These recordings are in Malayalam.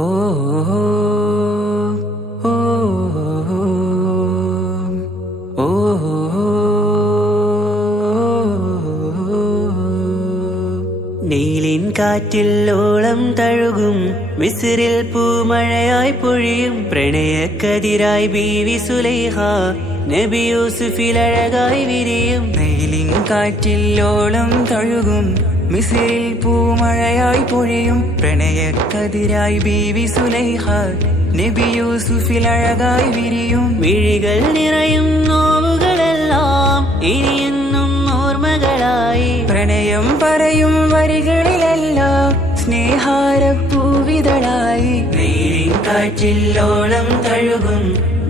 ഓ ഓ ഓ നീലിൻ കാറ്റിൽ ഓളം തഴുകും മിസ്രിൽ പൂമഴയായി പൊഴിയും പ്രണയക്കതിരായി ബീവി സുലൈഹ നബി യൂസുഫിൽ അഴകായി വിരിയും. നീലിൻ കാറ്റിൽ ഓളം തഴുകും മിസ്രിൽ പൂമഴയായി പൊഴിയും പ്രണയക്കതിരായി ബീവി സുലൈഹ നബി യൂസുഫിൽ അഴകായി വിരിയും. മിഴികൾ നിറയും നോവുകളെല്ലാം ഇനിയെന്നും ഓർമ്മകളായി പ്രണയം പറയും വരികളിലെല്ലാം സ്നേഹാരപ്പൂവിതളായി. നീലിൻ കാറ്റിൽ ഓളം തഴുകും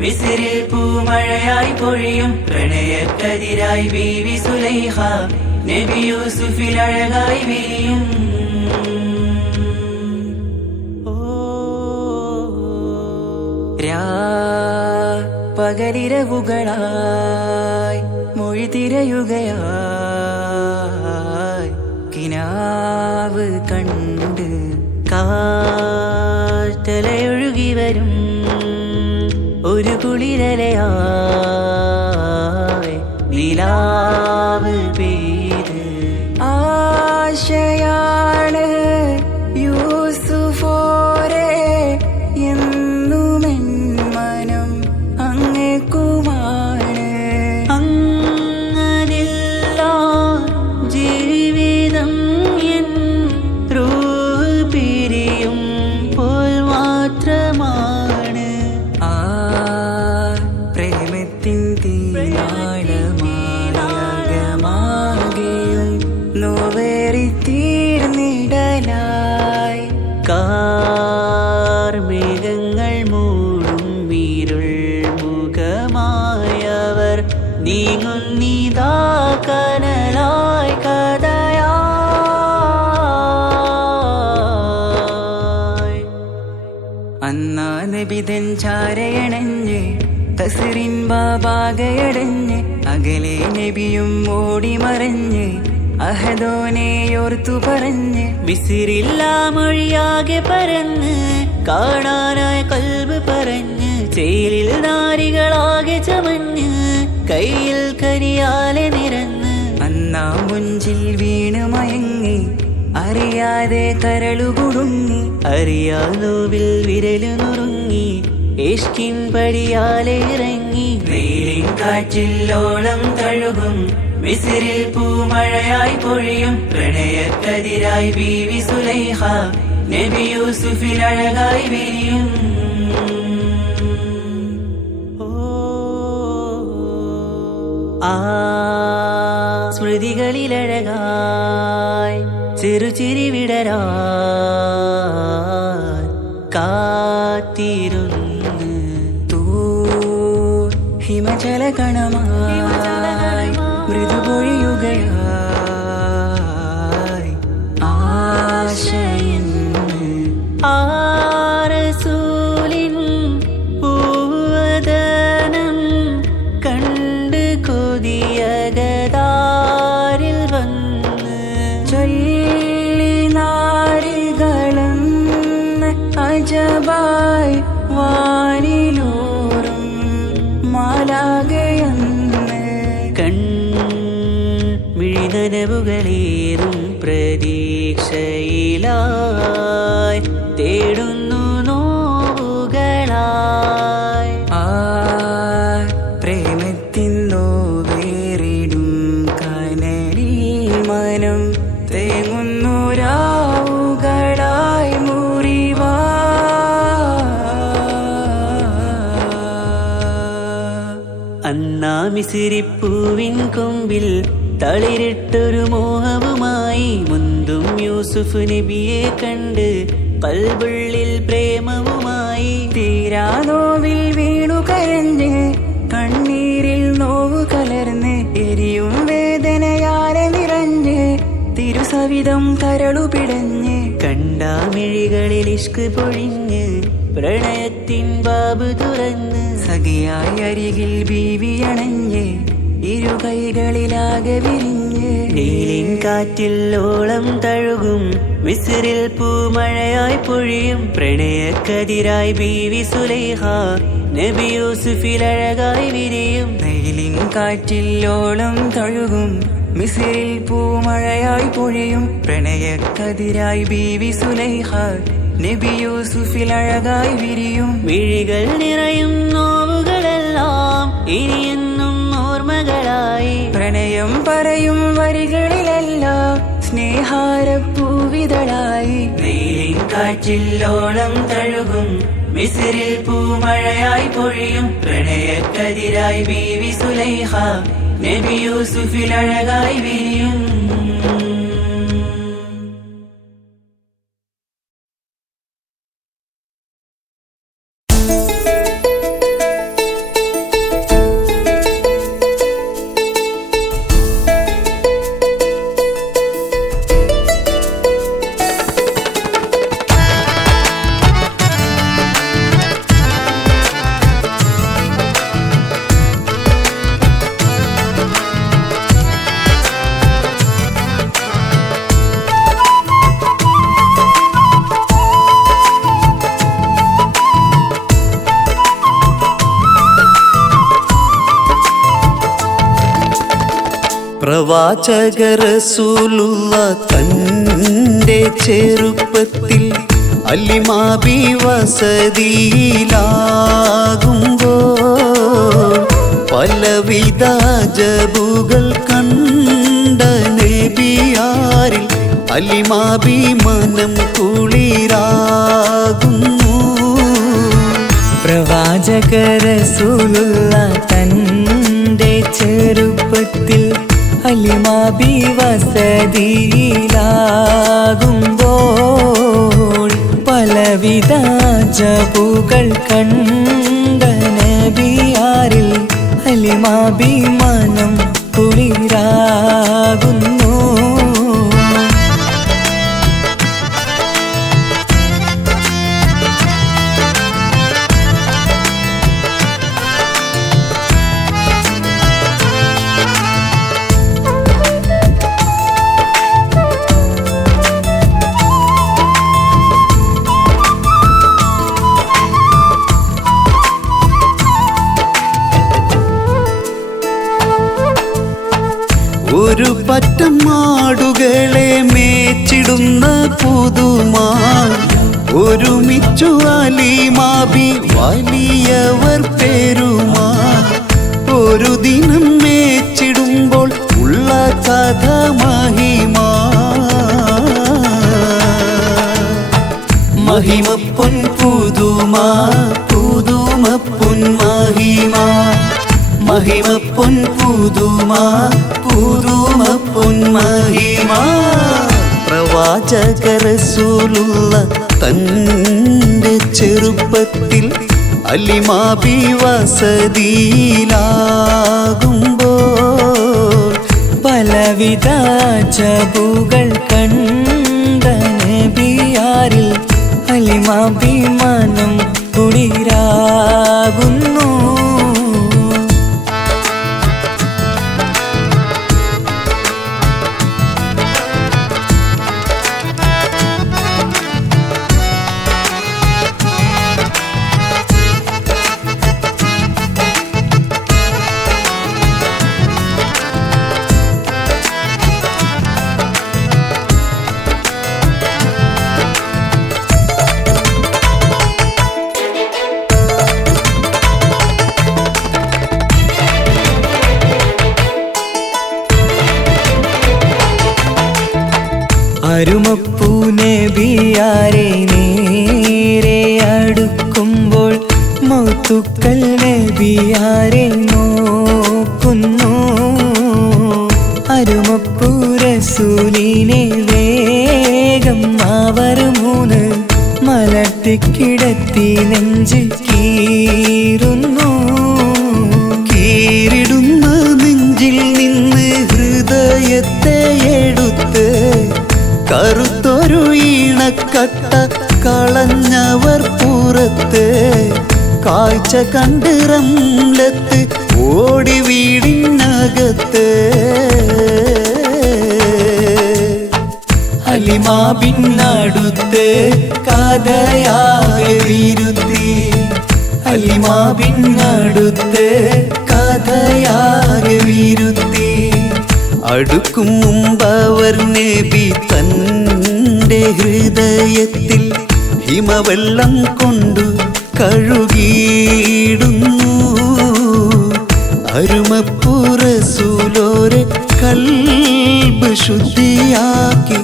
മിസ്രിൽ പൂമഴയായി പൊഴിയും പ്രണയക്കതിരായി ബീവി സുലൈഹ നബി യൂസുഫിൽ അഴകായി വിരിയും. പകലിരവുകളായി മൊഴി തിരയുകയായി കിനാവ് കണ്ട് കാറ്റലയൊഴുകി വരും ഒരു കുളിരലയായി നിലാവ് പെയ്ത് ആശയാണ് യൂസുഫോരെ എന്നുമെൻ മനം അങ്ങേക്കുമാണ്. അങ്ങനില്ല ജീവിതം എൻ റൂഹ് പിരിയും പോൽ മാത്രമാണ്. ആ പ്രേമത്തിൻ തീരാളമാകെയും നോവേറി തീർന്നിടലായി. കാർമേഘങ്ങൾ മൂടും വീരുൾ മുഖമായവർ നീങ്ങുന്നിതാ കനലായി കഥയായി. അന്നാ നബിതൻ ചാരയണഞ്ഞ് തസ്റിൻ ബാബാകയടഞ്ഞ് അകലെ നബിയും ഓടി മറഞ്ഞ് അഹദോനെയോർത്തു പറഞ്ഞ് മിസ്രില്ലാ മൊഴിയാകെ പരന്ന് കാണാനായി കൽബ് പറഞ്ഞ് ചേലിൽ നാരികളാകെ ചമഞ്ഞ് കയ്യിൽ കരിയാലെ നിരന്ന് അന്നാ മുഞ്ചിൽ വീണ് മയങ്ങി അറിയാതെ കരളുകുടുങ്ങി. അറിയാലോവിൽ വിരലു നുറുങ്ങി ഇഷ്കിൻ പടിയാലെ ഇറങ്ങി. നീലിൻ കാറ്റിൽ ഓളം തഴുകും മിസ്രിൽ പൂമഴയായി പൊഴിയും പ്രണയക്കതിരായി ബീവി സുലൈഹ നബി യൂസുഫിൽ അഴകായി വിരിയും. ആ സ്മൃതികളിലഴകായി ചെറുചിരി വിടരാൻ കാത്തിരുന്ന് ഹിമജല കണമായി മൃദുപൊഴിയുകയായി ആശയിന്ന് ആരസൂലിൻ പൂവദനം കണ്ട് കൊതിയകതാരിൽ വന്ന് ചൊല്ലി നാരികളെന്ന് അജബായി വാനിലൂറും മാലാകയെന്ന് മിഴിനനവുകളേറും പ്രതീക്ഷയിലായി തേടുന്നു നോവുകളായി. ആ പ്രേമത്തിൻ നോവേറിടും കനലിൽ മനം തേങ്ങുന്നു രാവുകളായി മുറിവാ. അന്നാ മിസ്രിപ്പൂവിൻ കൊമ്പിൽ തളിരിട്ടൊരു മോഹവുമായി മുന്തും യൂസുഫ് നബിയെ കണ്ട് കൽബുള്ളിൽ പ്രേമവുമായി. തീരാ നോവിൽ വീണു കരഞ്ഞ് കണ്ണീരിൽ നോവ് കലർന്ന് എരിയും വേദനയാലെ നിറഞ്ഞ് തിരുസവിധം കരളു പിടഞ്ഞ് കണ്ടാമിഴികളിൽ ഇഷ്ക് പൊഴിഞ്ഞ് പ്രണയത്തിൻ ബാബ് തുറന്ന് സഖിയായി അരികിൽ ബീവി അണഞ്ഞ് ഇരുകൈകളിലാകെ വിരിഞ്ഞ് നീലിൻ കാറ്റിൽ ഓളം തഴുകും മിസ്രിൽ പൂമഴയായി പൊഴിയും പ്രണയക്കതിരായി ബീവി സുലൈഹ നബി യൂസുഫിൽ അഴകായി വിരിയും നീലിൻ കാറ്റിൽ ഓളം തഴുകും മിസ്രിൽ പൂമഴയായി പൊഴിയും പ്രണയക്കതിരായി ബീവി സുലൈഹ നബി യൂസുഫിൽ അഴകായി വിരിയും മിഴികൾ നിറയും നോവുകളെല്ലാം ഇനിയെന്നും ഓർമ്മകളായി പ്രണയം പറയും വരികളിലെല്ലാം സ്നേഹാരപ്പൂവിതളായി നീലിൻ കാറ്റിൽ ഓളം തഴുകും മിസ്രിൽ പൂമഴയായി പൊഴിയും പ്രണയക്കതിരായി ബീവി സുലൈഹ നബി യൂസുഫിൽ അഴകായി വിരിയും പ്രവാചക റസൂലുള്ള തന്റെ ചെറുപ്പത്തിൽ അലിമാബി വസതിയിലാകുമ്പോൾ പലവിധ ജബുകൾ കണ്ട നബിയാരിൽ അലിമാബി മനം കുളിരാകുന്നു. പ്രവാചക റസൂലുള്ള തന്റെ ചെറുപ്പത്തിൽ അലിമാബി വസതിയിലാകുമ്പോൾ പലവിധ ജബുകൾ കണ്ട നബിയാരിൽ അലിമാബി മനം കുളിരാകുന്നു. ഒരു പറ്റം മാടുകളെ മേച്ചിടുന്ന പുതുമാ ഒരുമിച്ചു അലിമാബി വലിയവർ പെരുമാ ഒരു ദിനം മേച്ചിടുമ്പോൾ ഉള്ള കഥ മഹിമാ മഹിമപ്പൊൻ പുതുമാ പുതുമപ്പൊൻ മഹിമാ മഹിമപ്പൊൻ പുതുമാ പുതുമപ്പൊൻ മഹിമാ. പ്രവാചക റസൂലുള്ള തന്റെ ചെറുപ്പത്തിൽ അലിമാബി വസതിയിലാകുമ്പോൾ പലവിധ ജബുകൾ കണ്ട നബിയാരിൽ അലിമാബി മനം കുളിരാകുന്നു. അരുമപ്പൂ നബിയാരെ നേരെ അടുക്കുമ്പോൾ മൗത്തുക്കൾ നബിയാരെ നോക്കുന്നു. അരുമപ്പൂ റസൂലിനെ വേഗം അവർ മൂന്ന് മലർത്തിക്കിടത്തി നെഞ്ച് കീറുന്നു. കീറിടുന്ന നെഞ്ചിൽ നിന്ന് ഹൃദയത്തെ എടുത്ത് കറുത്തൊരു ഈണക്കട്ട കളഞ്ഞവർ പുറത്ത് കാഴ്ച കണ്ട് റംലത്ത് ഓടി വീടിനകത്ത് അലിമാബിന്നടുത്ത് കഥയാകെ വിരുത്തി അലിമാബിന്നടുത്ത് കഥയാകെ വിരുത്തി അടുക്കും മുമ്പവർ നബി തൻ്റെ ഹൃദയത്തിൽ ഹിമവെള്ളം കൊണ്ടു കഴുകിയിടുന്നു അരുമപ്പുറസൂലോരെ കൽബ് ശുദ്ധിയാക്കി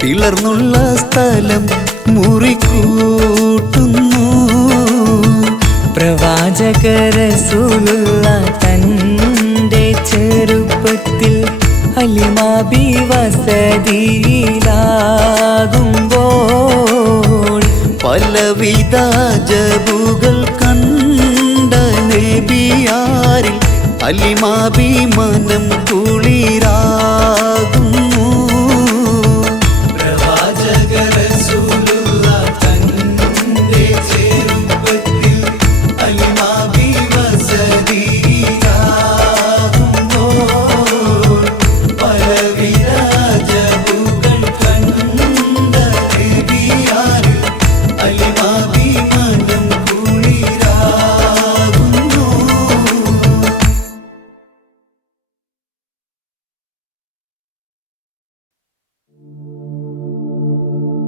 പിളർന്നുള്ള സ്ഥലം മുറിക്കൂട്ടുന്നു പ്രവാചക റസൂലുള്ള തൻ്റെ ചെറുപ്പത്തിൽ ഹലിമാബി വസതിയിലാകുമ്പോൾ പലവിധ ജബുകൾ കണ്ട നബിയാരിൽ ഹലിമാബി മനം കുളിരാകുന്നു പ്രവാചക റസൂലുള്ള തൻ്റെ ചെറുപ്പത്തിൽ ഹലിമാബി വസതിയിലാകുമ്പോൾ പലവിധ ജബുകൾ കണ്ട നബിയാരിൽ ഹലിമാബി മനം കുളിരാകുന്നു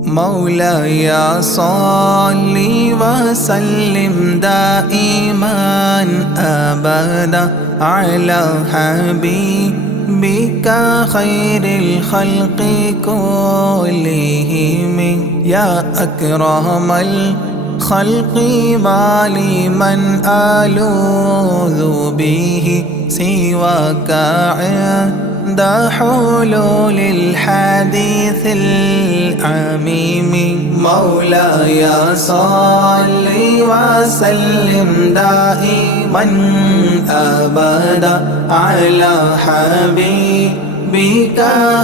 مولاي صل وسلم دائما أبدا على حبيبك خير الخلق كلهم يا أكرم الخلق ما لمن ألوذ به سواك عند حلول الحديث العميم مولاي صل وسلم دائما أبدا على حبيبك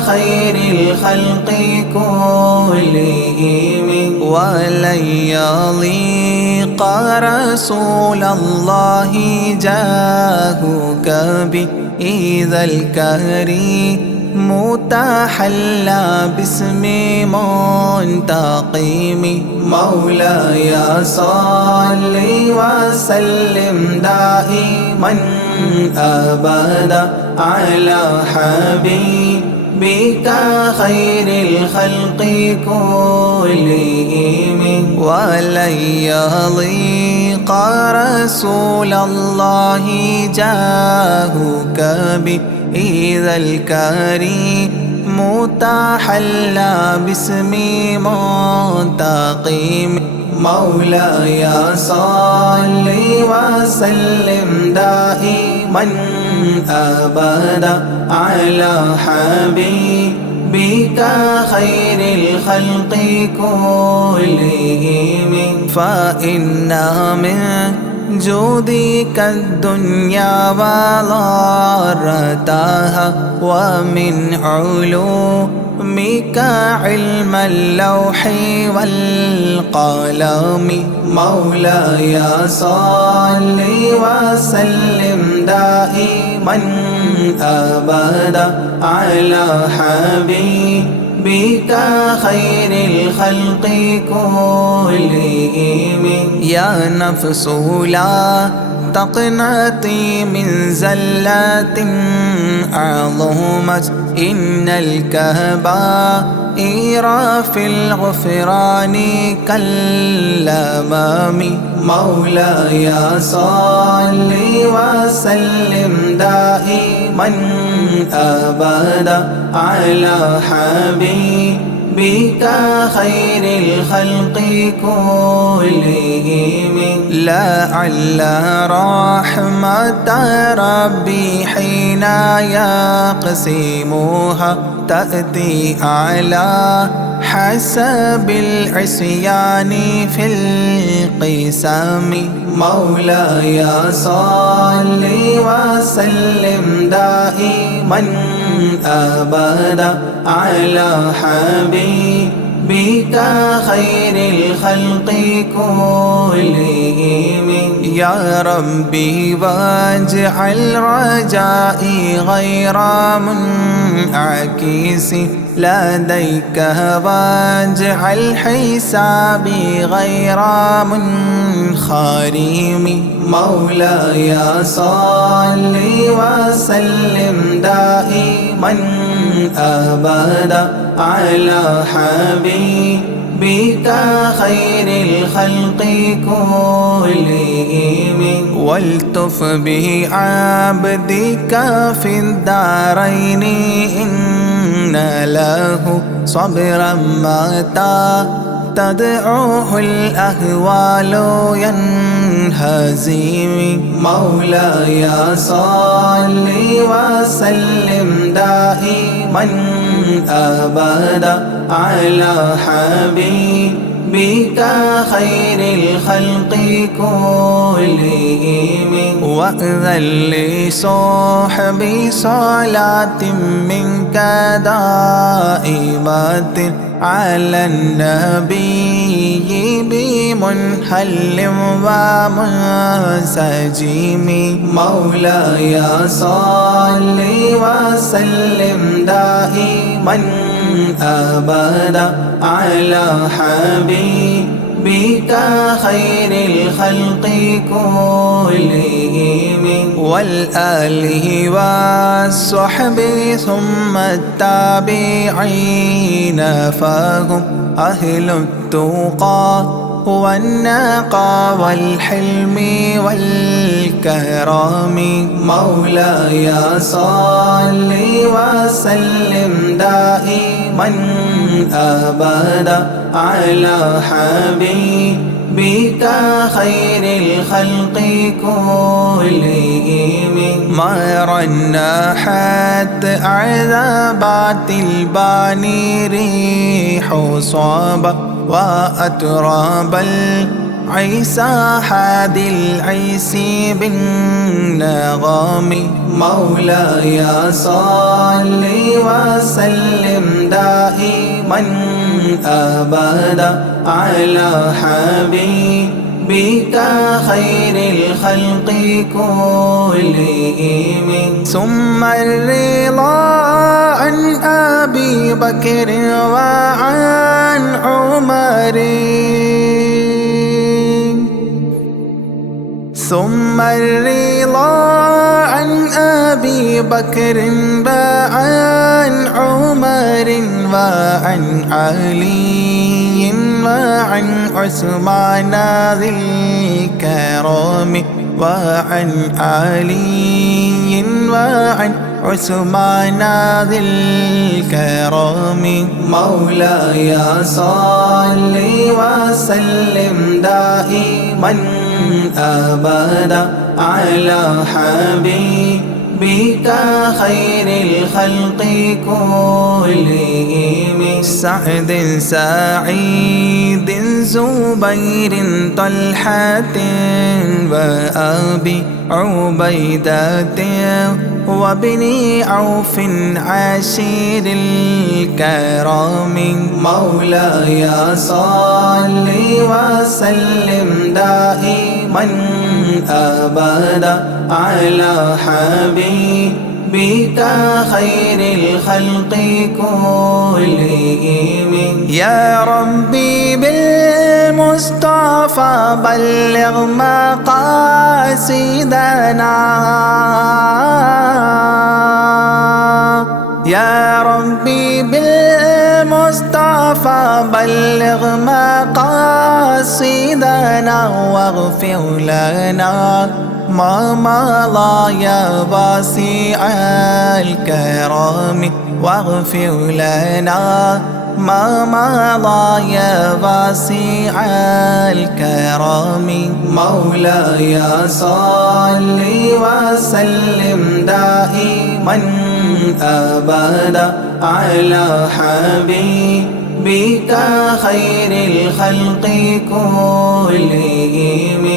خير الخلق كلهم ولن يضيق رسول الله جاهك بإذا الكريم متحلى باسم منتقم مولاي صل وسلم دائما أبدا على حبيبك خير الخلق كلهم ولن يضيق رسول الله جاهك بإذا الكريم متحلى باسم منتقم مولاي صل وسلم دائما أبدا على حبيبك خير الخلق كلهم فإن من جودك الدنيا وضارتها ومن علومك علم اللوح والقلم مولاي صل وسلم دائما أبدا على حبيبك خير الخلق كلهم يا نفس لا تقنطي من زلات عظمت إن الكبائر في الغفران كالأمام مولاي صل وسلم دائما أبدا على حبيبك خير الخلق كلهم لعل رحمة ربي حين يقسمها تأتي على حسب العصيان في القسم مولاي صل وسلم دائما أبدا على حبيبك بك خير الخلق كلهم يا ربي واجعل رجائي غير منعكس لديك واجعل حسابي غير منخرم مولاي صل وسلم دائما أبدا على حبيبك خير الخلق كلهم والتف بعبدك في الدارين إن له صبرا متى تدعوه الأهوال ينهزم مولاي صل وسلم دائما أبدا على حبيبك خير الخلق كلهم وأذن لصحبي صلاة منك دائمة على النبي بمنحل ومنسجم مولاي صل وسلم دائما أبدا على حبيبك خير الخلق كلهم والآله والصحب ثم التابعين فهم أهل التقى والنقى والحلم والكرم مولاي صل وسلم دائما أبدا على حبيبك خير الخلق كلهم ما رنحت عذابات الباني ريح صابا وأتراب العيسى حاد العيس بالنغم مولاي صل وسلم دائما أبدا على حبيبك خير الخلق كلهم ثم الرضا عن أبي بكر وعن عمر ثم الرضا عن أبي بكر وعن عمر وعن علي وعن عثمان ذي الكرم وعن علي وعن عثمان ذي الكرم مولاي صل وسلم دائما أبدا على حبيبك خير الخلق كلهم سعد سعيد زبير طلحة وأبي عبيدة وابن عوف عشير الكرام مولاي صل وسلم دائما أبدا على حبيبك خير الخلق كلهم يا ربي بالمصطفى بلغ مقاصدنا يا ربي بالمصطفى بلغ مقاصدنا واغفر لنا ما مضى يا واسع الكرم واغفر لنا ما مضى يا واسع الكرم مولاي صل وسلم دائما أبدا على حبيبك خير الخلق كلهم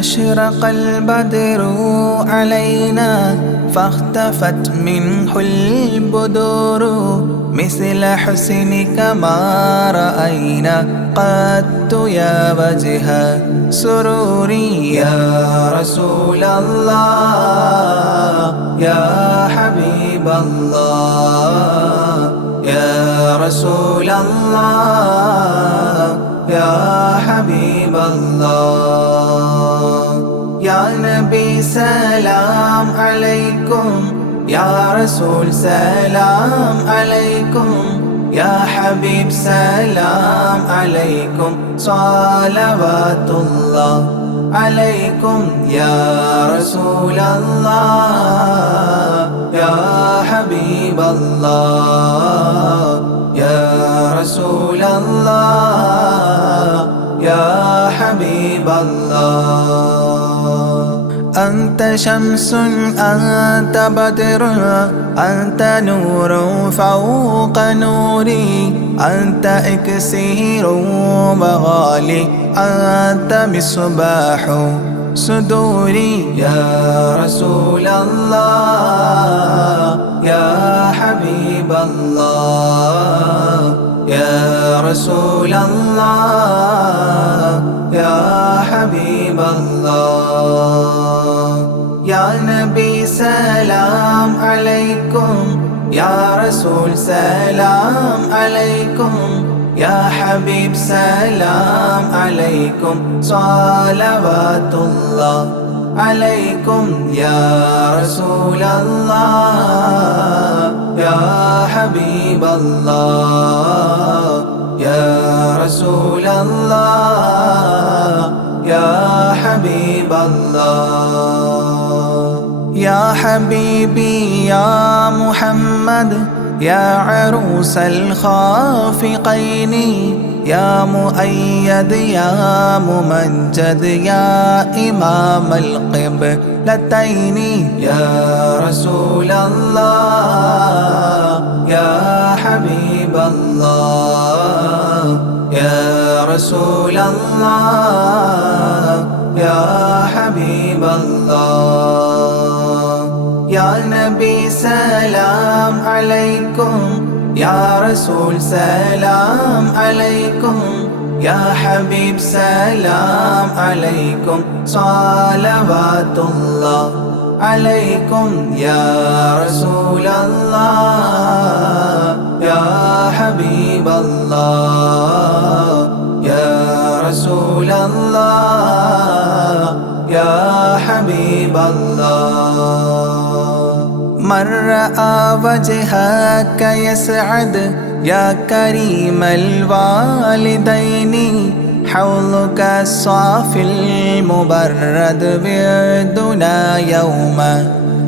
أشرق البدر علينا فاختفت منه البدور مثل حسنك ما رأينا قط يا وجه سروري يا رسول الله يا حبيب الله يا رسول الله يا حبيب الله يا نبي سلام عليكم يا رسول سلام عليكم يا حبيب سلام عليكم صلوات الله عليكم يا رسول الله يا حبيب الله يا رسول الله يا حبيب الله أنت شمس أنت بدر أنت نور فوق نوري أنت إكسير وغالي أنت مصباح صدوري يا رسول الله يا حبيب الله يا رسول الله يا حبيب الله يا نبي سلام عليكم يا رسول سلام عليكم يا حبيب سلام عليكم صلوات الله عليكم يا رسول الله يا حبيب الله يا رسول الله يا حبيب الله يا حبيبي يا محمد يا عروس الخافقين يا مؤيد يا ممجد يا إمام القبلتين يا رسول الله يا حبيب الله يا رسول الله يا حبيب الله يا نبي سلام عليكم يا رسول سلام عليكم يا حبيب سلام عليكم صلوات الله عليكم يا رسول الله يا حبيب الله يا رسول الله يا حبيب الله من رأى وجهك يسعد يا كريم الوالدين حوضك الصافي المبرد بردنا يوم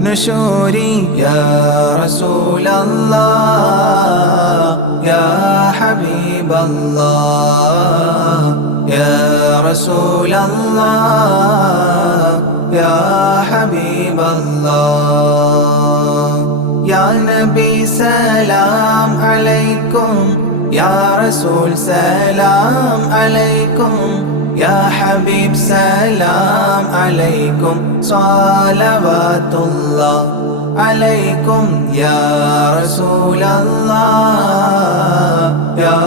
نشوري يا رسول الله يا حبيب الله يا رسول الله يا حبيب الله يا نبي سلام عليكم يا رسول سلام عليكم يا حبيب سلام عليكم صلوات الله عليكم يا رسول الله يا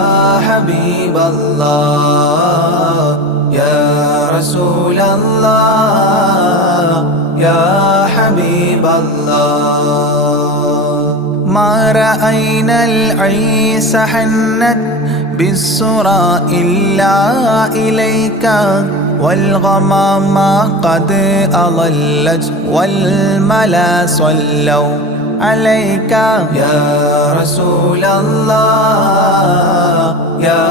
حبيب الله يا رسول الله يا حبيب الله ما رأينا العيس حنت بالسرى إلا إليك والغمام قد أضلت والملا صلوا عليك يا رسول الله يا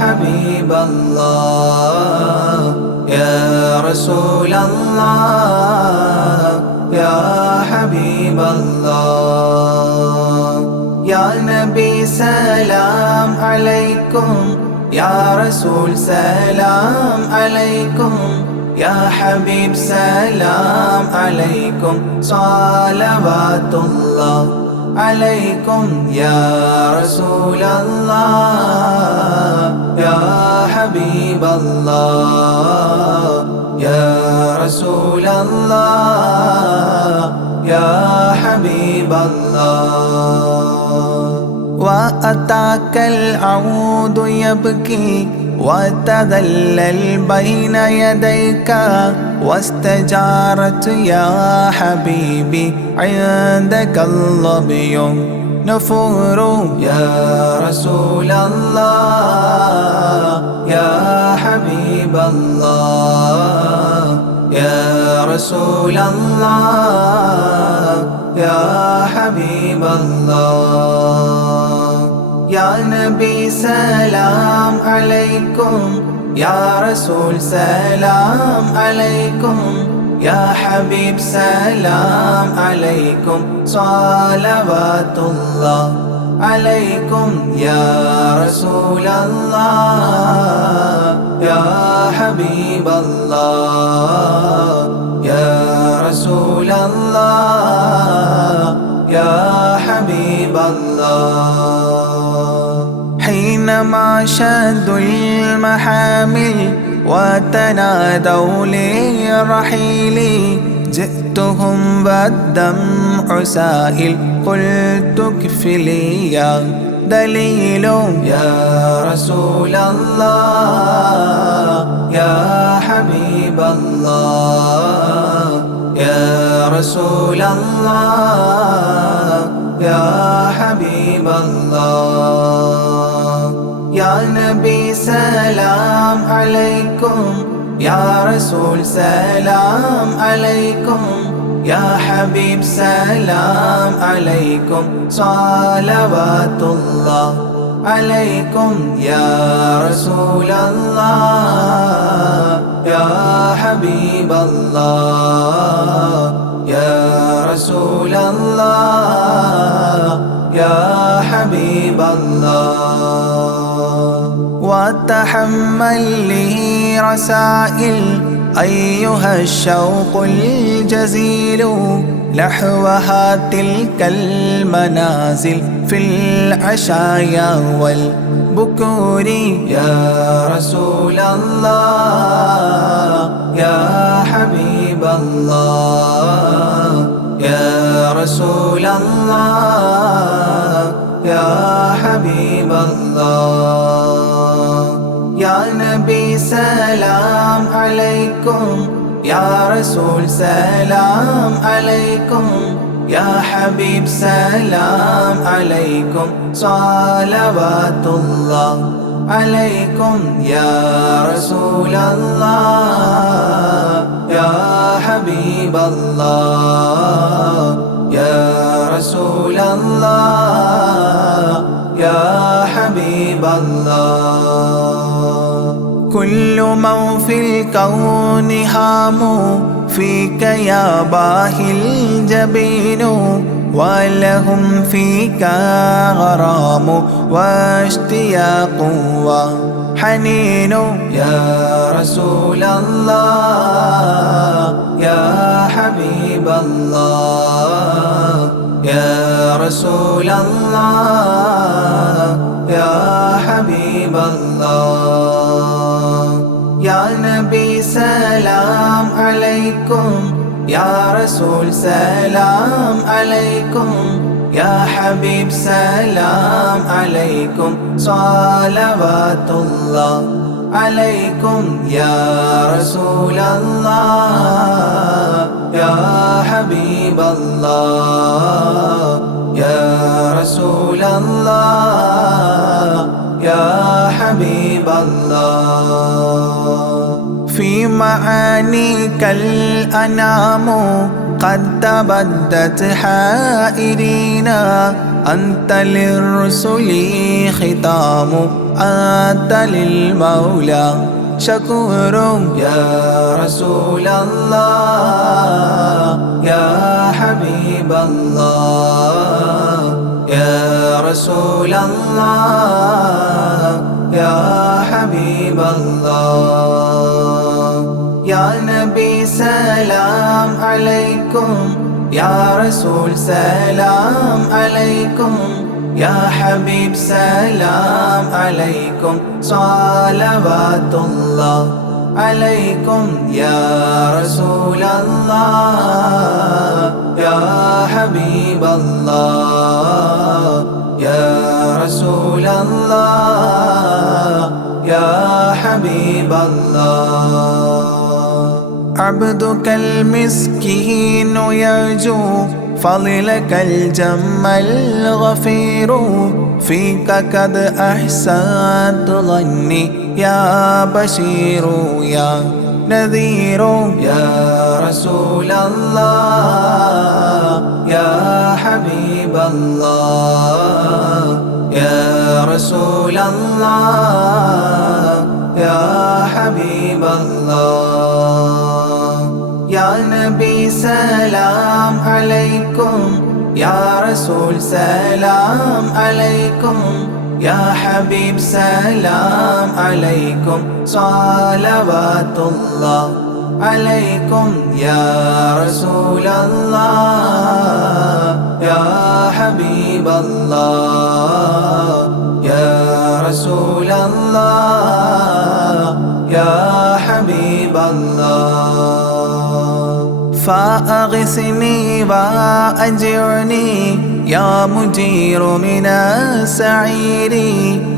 حبيب الله يا رسول الله يا حبيب الله يا نبي سلام عليكم يا رسول سلام عليكم يا حبيب سلام عليكم صلوات الله عليكم يا رسول الله يا حبيب الله يا رسول الله يا حبيب الله وأتاك العود يبكي وتذلل بين يديك واستجارت يا حبيبي عندك الظبي نفور يا رسول الله يا حبيب الله يا رسول الله يا حبيب الله يا نبي سلام عليكم يا رسول سلام عليكم يا حبيب سلام عليكم صلوات الله عليكم يا رسول الله يا حبيب الله يا رسول الله يا حبيب الله حينما شدوا المحامل وتنادوا للرحيل جئتهم والدمع سائل قلت اكفلي يا دليل يا رسول الله يا حبيب الله يا رسول الله يا حبيب الله يا نبي سلام عليكم يا رسول سلام عليكم يا حبيب سلام عليكم صلوات الله عليكم يا رسول الله يا حبيب الله يا رسول الله يا حبيب الله وتحمل لي رسائل أيها الشوق الجزيل نحوها تلك المنازل في العشايا والبكور يا رسول الله يا حبيب الله يا رسول الله يا حبيب الله يا نبي سلام عليكم يا رسول سلام عليكم يا حبيب سلام عليكم صلوات الله عليكم يا رسول الله يا حبيب الله يا رسول الله يا حبيب الله كل من في الكون هام فيك يا باهي الجبين ولهم فيك غرام واشتياق وحنين يا رسول الله يا حبيب الله يا رسول الله يا حبيب الله يا نبي سلام عليكم يا رسول سلام عليكم يا حبيب سلام عليكم صلوات الله عليكم يا رسول الله يا حبيب الله يا رسول الله يا حبيب الله في معانيك الأنام قد تبدت حائرين أنت للرسل ختام أنت للمولى شكور يا رسول الله يا حبيب الله يا رسول الله يا حبيب الله يا نبي سلام عليكم يا رسول سلام عليكم يا حبيب سلام عليكم صلوات الله عليكم يا رسول الله يا حبيب الله يا رسول الله يا حبيب الله عبدك المسكين يرجو فضلك الجم الغفير فيك قد أحسنت ظني يا بشير يا نذير يا رسول الله يا حبيب الله يا رسول الله يا حبيب الله يا نبي سلام عليكم يا رسول سلام عليكم يا حبيب سلام عليكم صلوات الله عليكم يا رسول الله يا حبيب الله يا رسول الله يا حبيب الله فأغثني وأجرني يا مجير من السعير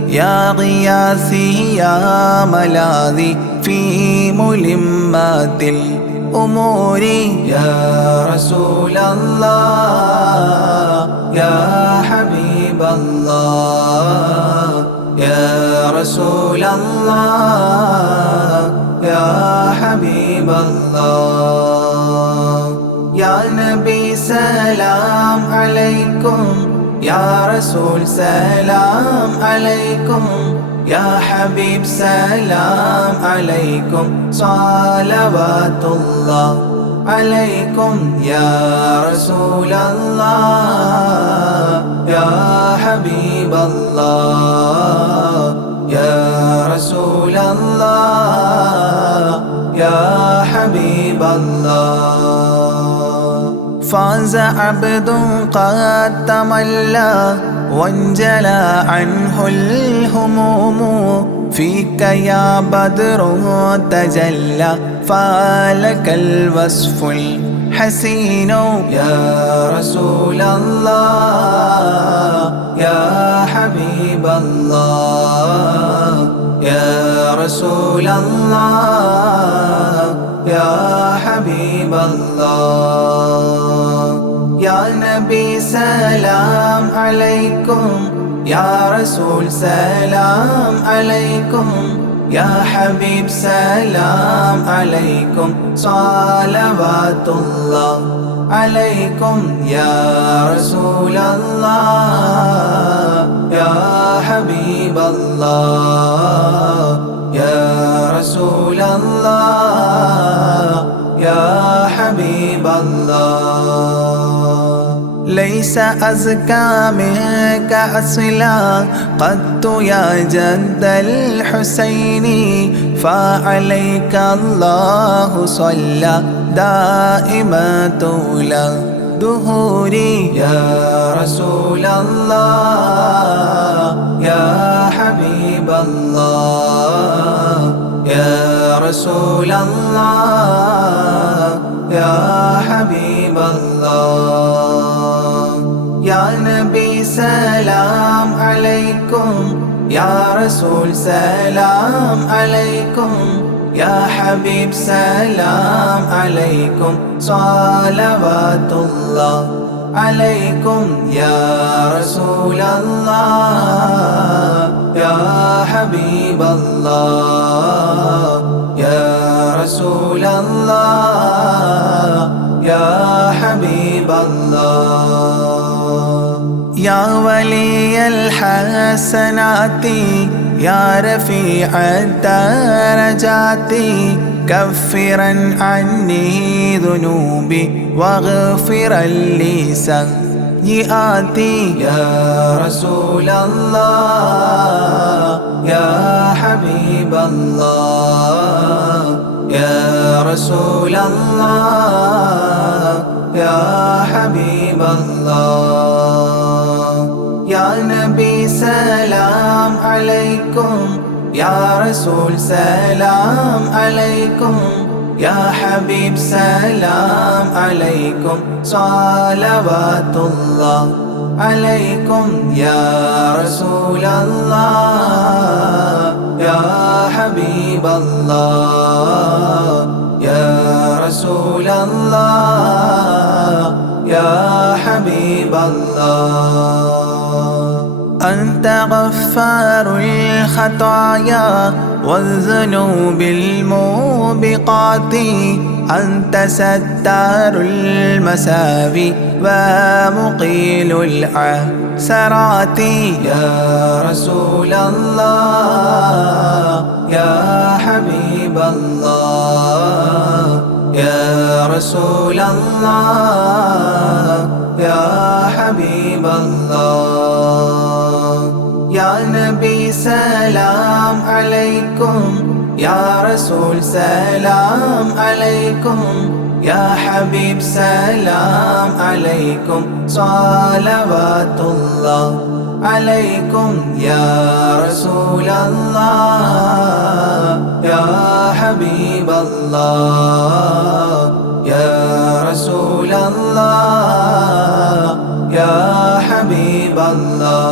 يا غياثي يا ملاذي في ملمات الأمور يا رسول الله يا حبيب الله يا رسول الله يا حبيب الله يا نبي سلام عليكم يا رسول سلام عليكم يا حبيب سلام عليكم صلوات الله عليكم يا رسول الله يا حبيب الله يا رسول الله يا حبيب الله فاز عبد قد تملى وانجلى عنه الهموم فيك يا بدر تجلى فلك الوصف الحسين يا رسول الله يا حبيب الله يا رسول الله يا حبيب الله يا نبي سلام عليكم يا رسول سلام عليكم يا حبيب سلام عليكم صلوات الله عليكم يا رسول الله يا حبيب الله يا رسول الله يا حبيب الله ليس أزكى منك أصلا قدت يا جد الحسين فعليك الله صلى دائما طول دهوري يا رسول الله يا حبيب الله يا رسول الله يا حبيب الله يا نبي سلام عليكم يا رسول سلام عليكم يا حبيب سلام عليكم صلوات الله عليكم يا رسول الله يا حبيب الله يا رسول الله يا حبيب الله يا ولي الحسنات يا رفيع الدرجات كفرا عني ذنوبي واغفرا لي سيئاتي يا رسول الله يا حبيب الله يا رسول الله يا حبيب الله يا نبي سلام عليكم يا رسول سلام عليكم يا حبيب سلام عليكم صلوات الله عليكم يا رسول الله يا حبيب الله يا رسول الله يا حبيب الله أنت غفار الخطايا والذنوب الموبقات أنت ستار المساوي ومقيل العثرات يا رسول الله يا حبيب الله يا رسول الله يا حبيب الله يا نبي سلام عليكم يا رسول سلام عليكم يا حبيب سلام عليكم صلوات الله عليكم يا رسول الله يا حبيب الله يا رسول الله يا حبيب الله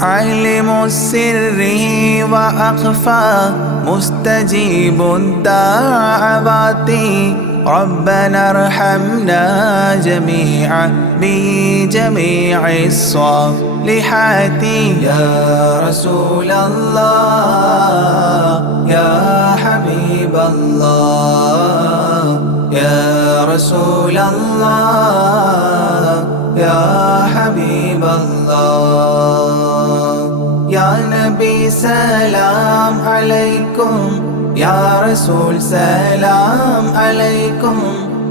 علم السر وأخفى مستجيب الدعوات ربنا ارحمنا جميعا بجميع الصالحات يا رسول الله يا حبيب الله يا رسول الله يا حبيب الله يا نبي سلام عليكم يا رسول سلام عليكم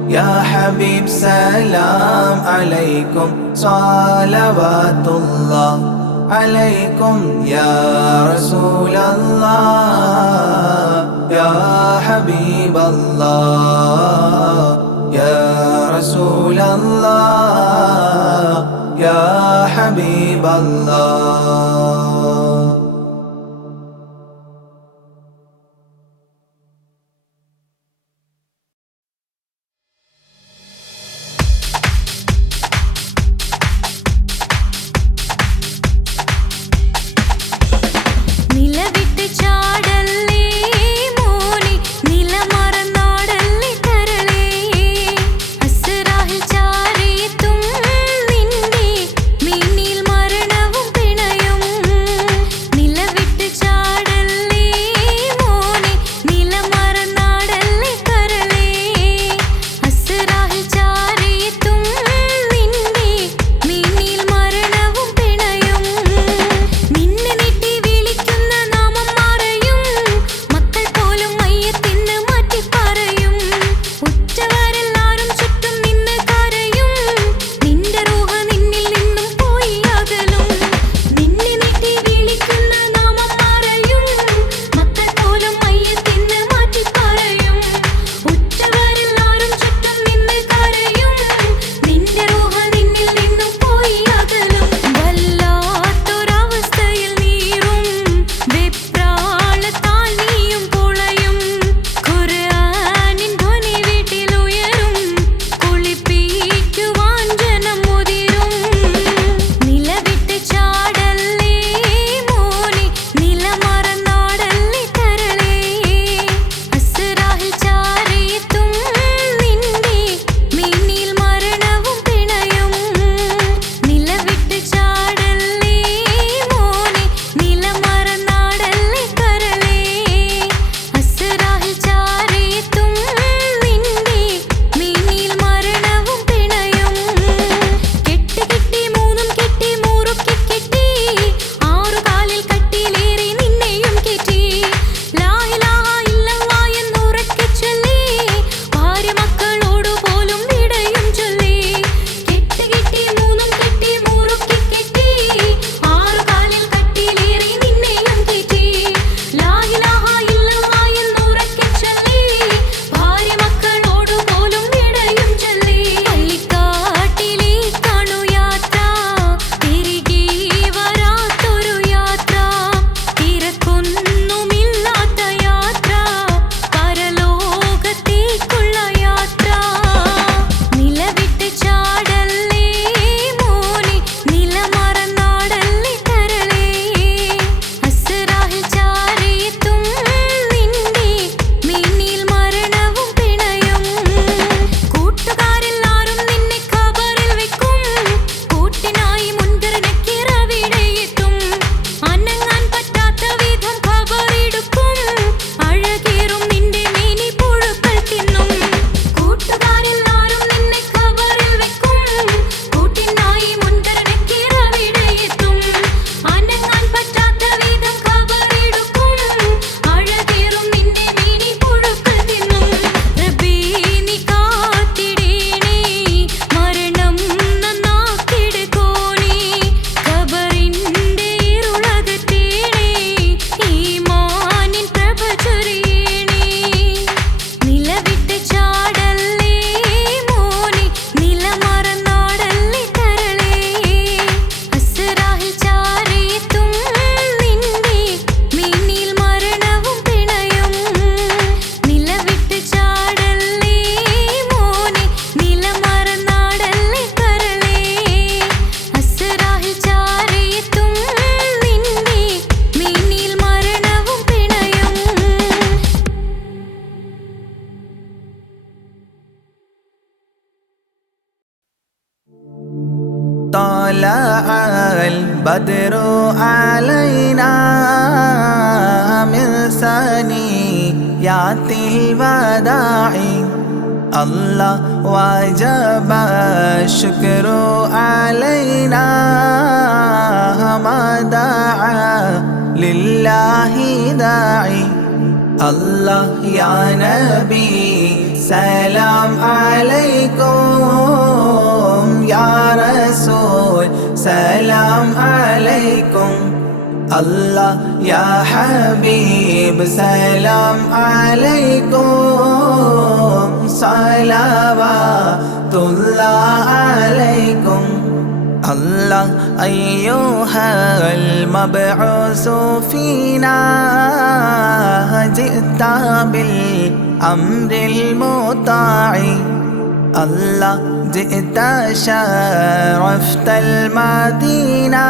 يا حبيب سلام عليكم صلوات الله عليكم يا رسول الله يا حبيب الله يا رسول الله يا حبيب الله ചാരിത്തും നിന്റെ മിന്നിൽ മരണവും പിണയും طلع البدر علينا من ثنيات الوداع الله وجب الشكر علينا ما دعا لله داعي الله يا نبي سلام عليكم يا رسول سلام عليكم الله يا حبيب سلام عليكم صلوات الله عليكم الله أيها المبعوث فينا جئت بالأمر المطاع الله جئت شرفت المدينة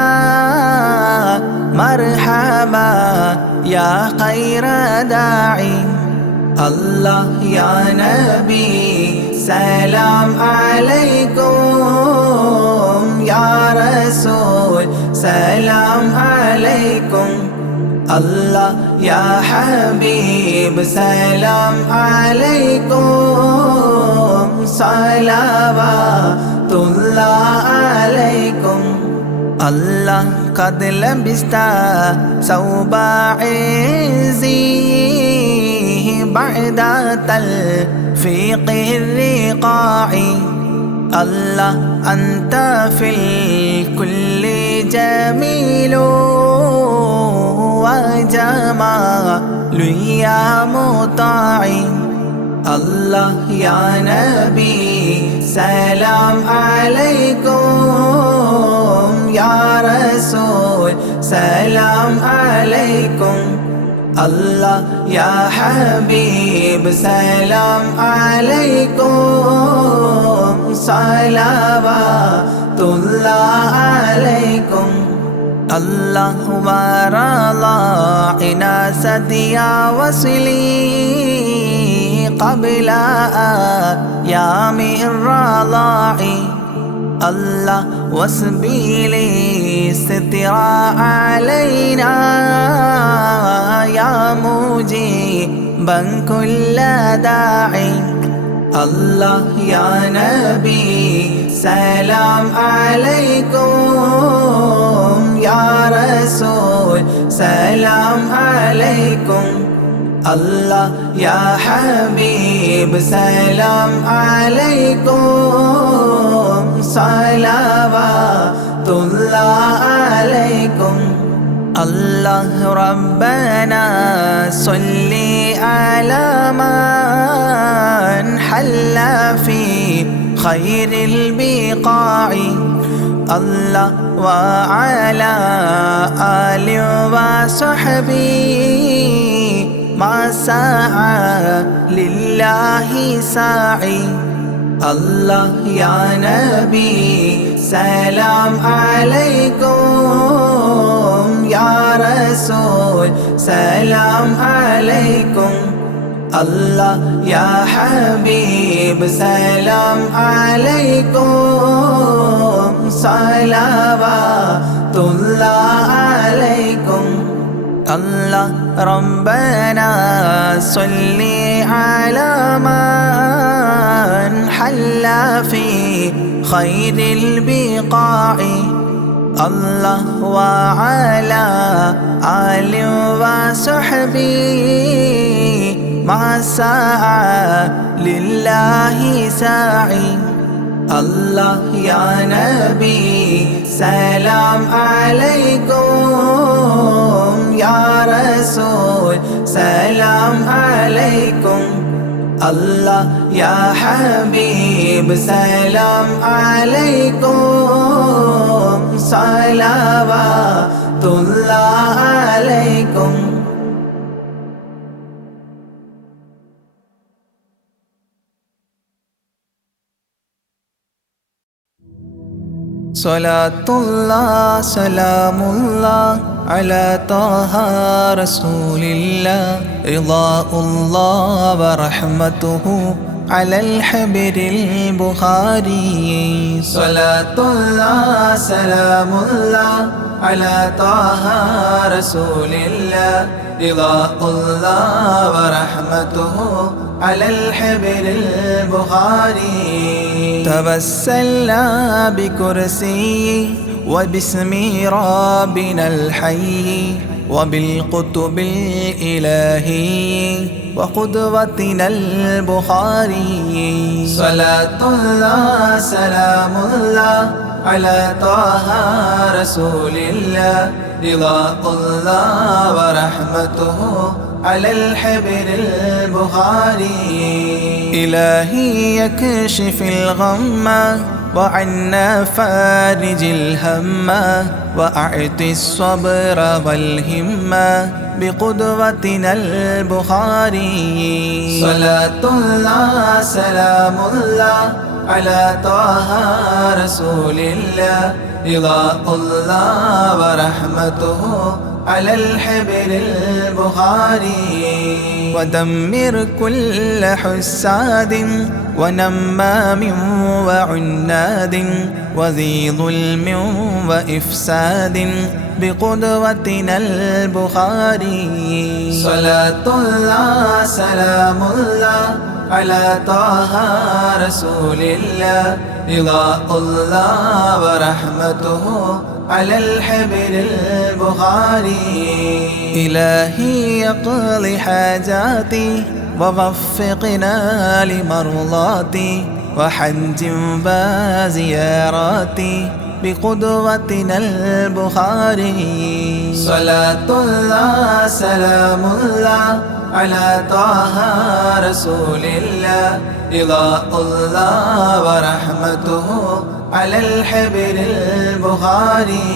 مرحبا يا خير داعي الله يا نبي سلام عليكم يا رسول سلام عليكم الله يا حبيب سلام عليكم صلوات الله عليكم الله قد لبست ثوب عزي بعد تلفيق الرقاع الله أنت في الكل جميل وجمال يا مطاع الله يا نبي سلام عليكم يا رسول سلام عليكم الله يا حبيب سلام عليكم صلوات الله عليكم الله ورضاعنا سديا وصلي قبل أيام الرضاع الله وسبيلي سترا علينا يا مجيبا كل داعي الله يا نبي سلام عليكم يا رسول سلام عليكم الله يا حبيب سلام عليكم صلوات الله عليكم الله ربنا صل على من حل في خير البقاع الله وعلى آله وصحبه ما سعى لله ساعي الله يا نبي سلام عليكم يا رسول سلام عليكم الله يا حبيب سلام عليكم صلوات الله عليكم الله ربنا صل على من حل في خير البقاع الله وعلى آله وصحبه ما سعى لله ساعي الله يا نبي سلام عليكم يا رسول سلام عليكم الله يا حبيب سلام عليكم صلوات الله عليكم صلاة الله سلام الله على طه رسول الله رضاء الله ورحمته على الحبر البخاري صلاة الله سلام الله على طه رسول الله رضا الله ورحمته على الحبر البخاري توسلنا بكرسيه وباسم ربنا الحي وبالقطب الإلهي وقدوتنا البخاري صلاة الله سلام الله على طه رسول الله رضا الله ورحمته على الحبر البخاري إلهي يكشف الغم وعنا فارج الهم وأعط الصبر والهمة بقدوتنا البخاري صلاة الله سلام الله على طه رسول الله رضا الله ورحمته على الحبر البخاري ودمر كل حساد ونمام وعناد وذي ظلم وإفساد بقدوتنا البخاري صلاة الله سلام الله على طه رسول الله رضا الله ورحمته على الحبر البخاري إلهي يقضي حاجاتي ووفقنا لمرضاتي وحج وزياراتي بقدوتنا البخاري صلاة الله سلام الله على طه رسول الله رضا الله ورحمته على الحبر البخاري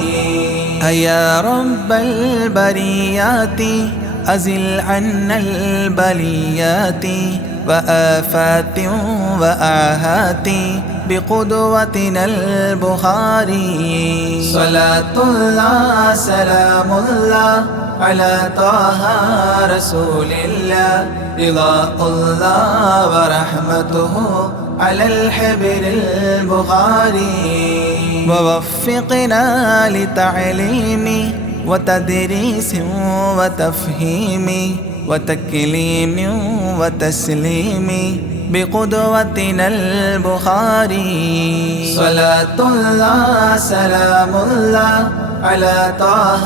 يا رب البريات أزل عنا البليات وآفات وآهات بقدوتنا البخاري صلاة الله سلام الله على طه رسول الله رضا الله ورحمته على الحبر البخاري ووفقنا لتعليم وتدريس وتفهيم وتكليم وتسليم بقدوتنا البخاري صلاة الله سلام الله على طه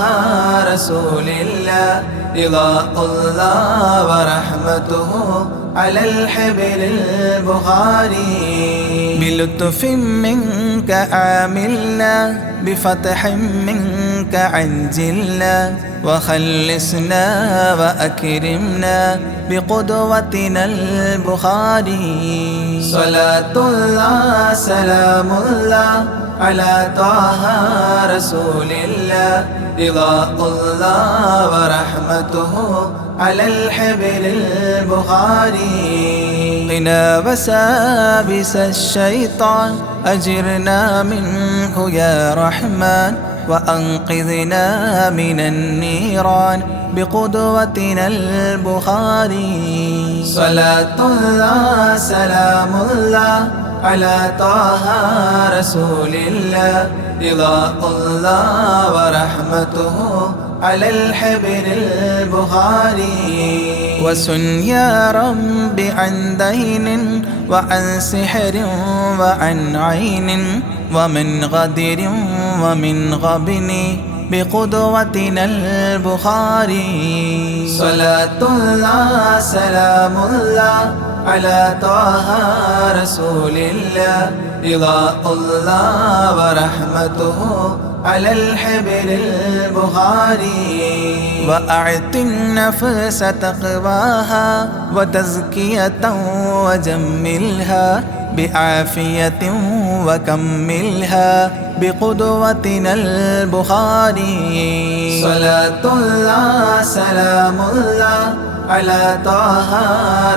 رسول الله رضا الله ورحمته على الحبر البخاري بلطف منك عاملنا بفتح منك عجلنا وخلصنا وأكرمنا بقدوتنا البخاري صلاة الله سلام الله على طه رسول الله رضا الله ورحمته على الحبر البخاري قنا وسابس الشيطان أجرنا منه يا رحمن وأنقذنا من النيران بقدوتنا البخاري صلاة الله سلام الله على طه رسول الله رضا الله ورحمته على الحبر البخاري وسن يا رب عن دين وعن سحر وعن عين ومن غدر ومن غبن بقدوتنا البخاري صلاة الله سلام الله على طه رسول الله رضا الله ورحمته على الحبر البخاري وأعط النفس تقواها وتزكية وجملها بعافية وكملها بقدوتنا البخاري صلاة الله سلام الله على طه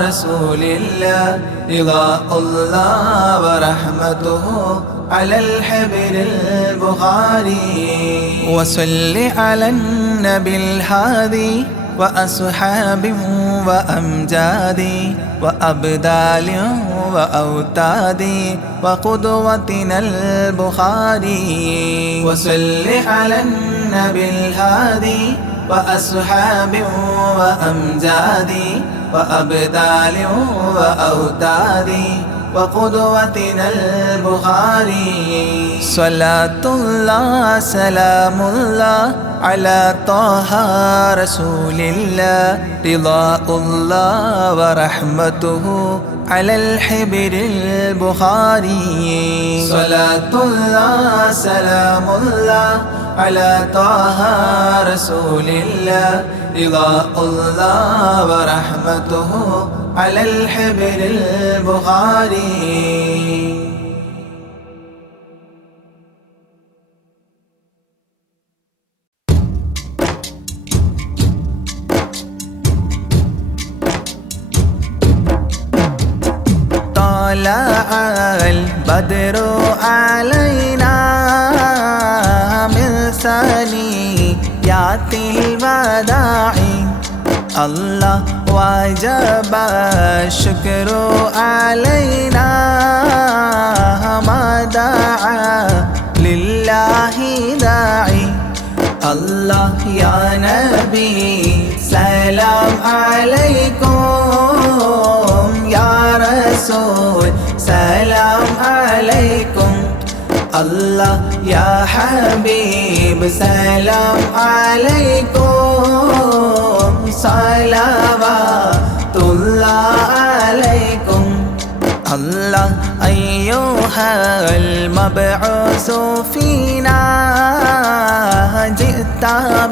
رسول الله رضا الله ورحمته على الحبر البخاري وصل على النبي الهادي وأصحاب وأمجاد وأبدال وأوتادي وقدوتنا البخاري وصل على النبي الهادي وأصحاب وأمجاد وأبدال وأوتاد وقدوتنا البخاري صلاة الله سلام الله على طه رسول الله رضاء الله ورحمته على الحبر البخاري صلاة الله سلام الله على طه رسول الله رضاء الله ورحمته على الحبر البخاري. طلع البدر علينا من ثنيات الوداع الله وجب الشكر علينا ما دعا لله داعي الله يا نبي سلام عليكم يا رسول سلام عليكم الله يا حبيب سلام عليكم صلوات الله عليكم الله أيها المبعوث فينا جئت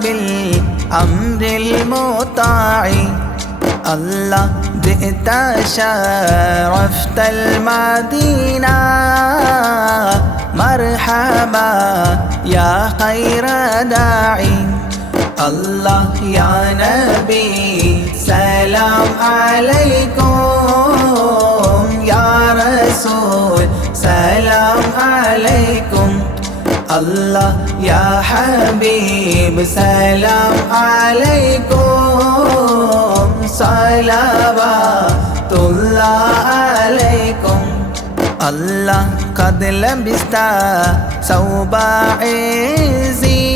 بالأمر المطاع الله جئت شرفت المدينة مرحبا يا خير داعي الله يا نبي سلام عليكم يا رسول سلام عليكم الله يا حبيب سلام عليكم صلوات الله عليكم الله قد لبست ثوب عزي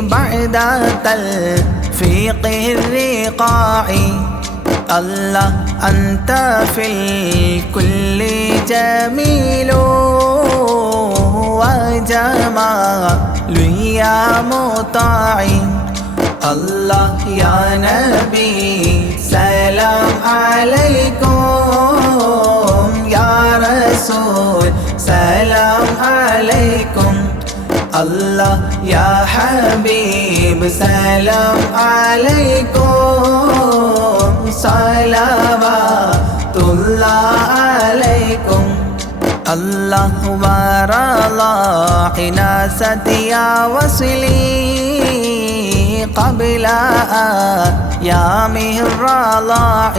بعد تلفيق الرقاع الله أنت في الكل جميل وجمال يا مطاع الله يا نبي سلام عليكم يا رسول سلام عليكم الله يا حبيب سلام عليكم صلوات الله عليكم الله ورضاعنا ستيا وصلي قبل أيامه الرضاع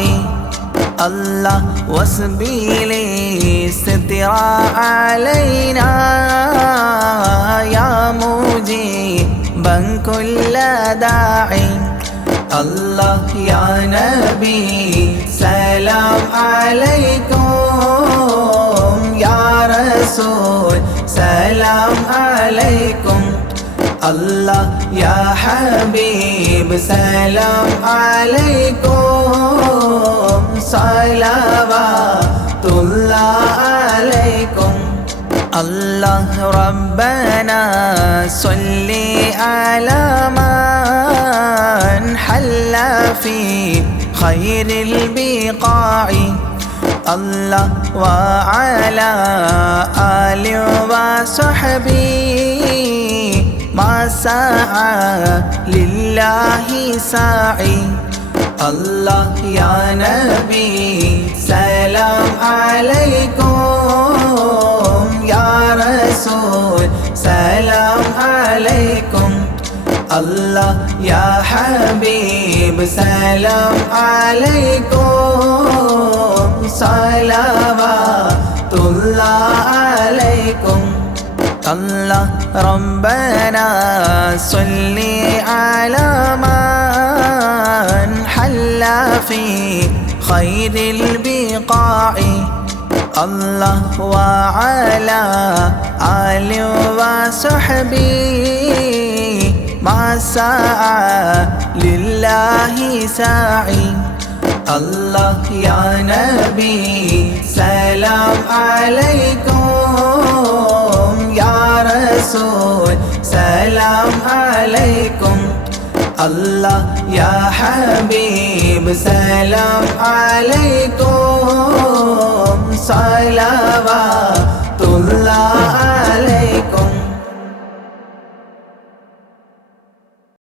الله واسبيلي ستر علينا يا مجيبا كل داعي الله يا نبي سلام عليكم يا رسول سلام عليكم الله يا حبيب سلام عليكم صلوات الله عليكم الله ربنا صل على من حل في خير البقاع الله وعلى آل وصحبه ما سعى لله ساعي الله يا نبي سلام عليكم يا رسول سلام عليكم الله يا حبيب سلام عليكم صلوات الله عليكم الله ربنا صل على من حل في خير البقاع الله وعلى آل وصحبه ما سعى لله ساعي الله يا نبي سلام عليكم يا رسول سلام عليكم الله يا حبيب سلام عليكم صلاة